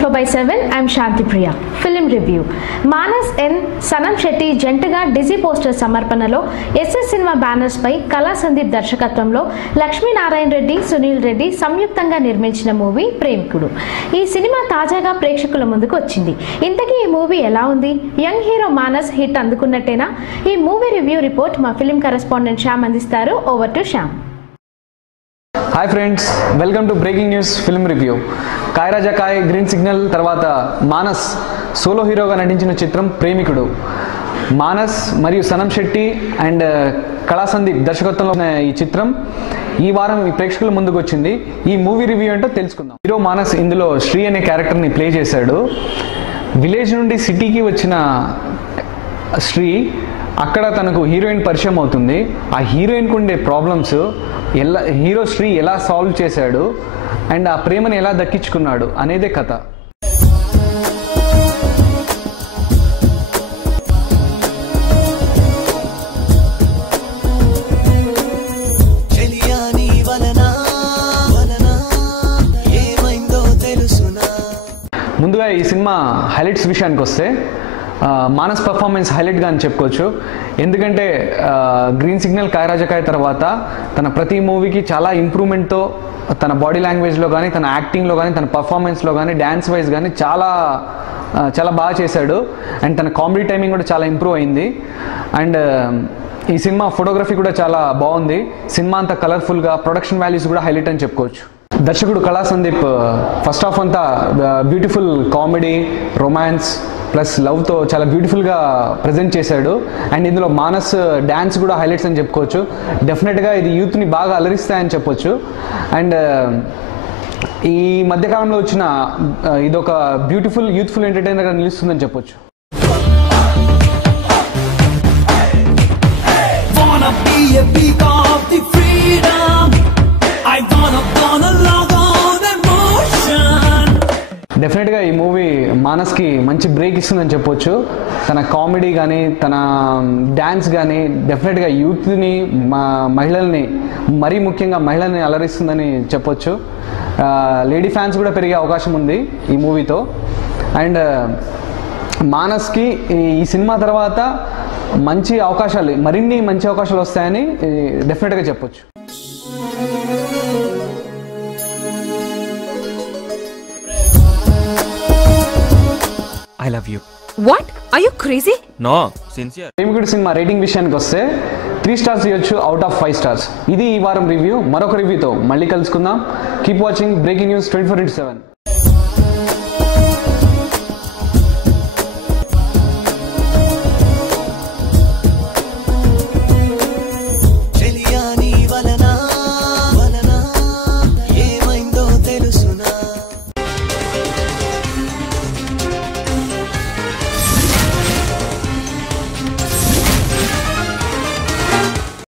24/7. I'm Shanti Priya. Film review. Manas N. Sanam Shetty జంటగా డిజీ poster సమర్పణలో SS cinema banners పై కళా సందీప్ దర్శకత్వంలో లక్ష్మీనారాయణ రెడ్డి, సునీల్ రెడ్డి సంయుక్తంగా నిర్మించిన మూవీ ప్రేమికుడు. ఈ సినిమా తాజాగా ప్రేక్షకుల ముందుకు వచ్చింది. ఇంతకీ ఈ మూవీ ఎలా ఉంది? యంగ్ హీరో మానస్ హిట్ అందుకున్నట్టేనా? ఈ మూవీ రివ్యూ రిపోర్ట్ మా ఫిల్మ్ కరెస్పాండెంట్ శ్యామ్ అందిస్తారు. Over to Shyam. Hi friends, welcome to breaking news film review. Kai Raja Kai, green signal తర్వాత మానస్ సోలో హీరోగా నటించిన చిత్రం ప్రేమికుడు. మానస్ మరియు సనం శెట్టి అండ్ కళా సందీప్ దర్శకత్వంలో ఉన్న ఈ చిత్రం ఈ వారం ఈ ప్రేక్షకుల ముందుకు వచ్చింది. ఈ మూవీ రివ్యూ ఏంటో తెలుసుకుందాం. హీరో మానస్ ఇందులో శ్రీ అనే క్యారెక్టర్ని ప్లే చేశాడు. విలేజ్ నుండి సిటీకి వచ్చిన శ్రీ అక్కడ తనకు హీరోయిన్ పరిచయం అవుతుంది. ఆ హీరోయిన్కు ఉండే ప్రాబ్లమ్స్ హీరో శ్రీ ఎలా సాల్వ్ చేశాడు అండ్ ఆ ప్రేమను ఎలా దక్కించుకున్నాడు అనేదే కథ. ముందుగా ఈ సినిమా హైలైట్స్ విషయానికి వస్తే మానస్ పర్ఫార్మెన్స్ హైలైట్గా అని చెప్పుకోవచ్చు. ఎందుకంటే గ్రీన్ సిగ్నల్, కాయ్ రాజా కాయ్ తర్వాత తన ప్రతి మూవీకి చాలా ఇంప్రూవ్మెంట్తో తన బాడీ లాంగ్వేజ్లో కానీ, తన యాక్టింగ్లో కానీ, తన పర్ఫార్మెన్స్లో కానీ, డ్యాన్స్ వైజ్ కానీ చాలా బాగా చేశాడు. అండ్ తన కామెడీ టైమింగ్ కూడా చాలా ఇంప్రూవ్ అయింది. అండ్ ఈ సినిమా ఫోటోగ్రఫీ కూడా చాలా బాగుంది. సినిమా అంతా కలర్ఫుల్గా, ప్రొడక్షన్ వాల్యూస్ కూడా హైలైట్ అని చెప్పుకోవచ్చు. దర్శకుడు కళా సందీప్ ఫస్ట్ హాఫ్ అంతా బ్యూటిఫుల్ కామెడీ, రొమాన్స్ ప్లస్ లవ్తో చాలా బ్యూటిఫుల్గా ప్రజెంట్ చేశాడు. అండ్ ఇందులో మానస్ డ్యాన్స్ కూడా హైలైట్స్ అని చెప్పుకోవచ్చు. డెఫినెట్గా ఇది యూత్ని బాగా అలరిస్తాయని చెప్పొచ్చు. అండ్ ఈ మధ్యకాలంలో వచ్చిన ఇదొక బ్యూటిఫుల్ యూత్ఫుల్ ఎంటర్టైనర్గా నిలుస్తుందని చెప్పొచ్చు. డెఫినెట్గా ఈ మూవీ మానస్కి మంచి బ్రేక్ ఇస్తుందని చెప్పొచ్చు. తన కామెడీ కానీ, తన డ్యాన్స్ కానీ డెఫినెట్గా యూత్ని, మహిళల్ని, మరీ ముఖ్యంగా మహిళల్ని అలరిస్తుందని చెప్పొచ్చు. లేడీ ఫ్యాన్స్ కూడా పెరిగే అవకాశం ఉంది ఈ మూవీతో. అండ్ మానస్కి ఈ సినిమా తర్వాత మరిన్ని మంచి అవకాశాలు వస్తాయని డెఫినెట్గా చెప్పొచ్చు. I love you. What? Are you crazy? No, sincere. Premikudu cinema rating విషయానికి వస్తే 3 స్టార్స్ ఇవ్వచ్చు అవుట్ ఆఫ్ 5 స్టార్స్. ఇది ఈ వారం రివ్యూ. మరొక రివ్యూతో మళ్ళీ కలుసుకుందాం. Keep watching breaking news 24/7.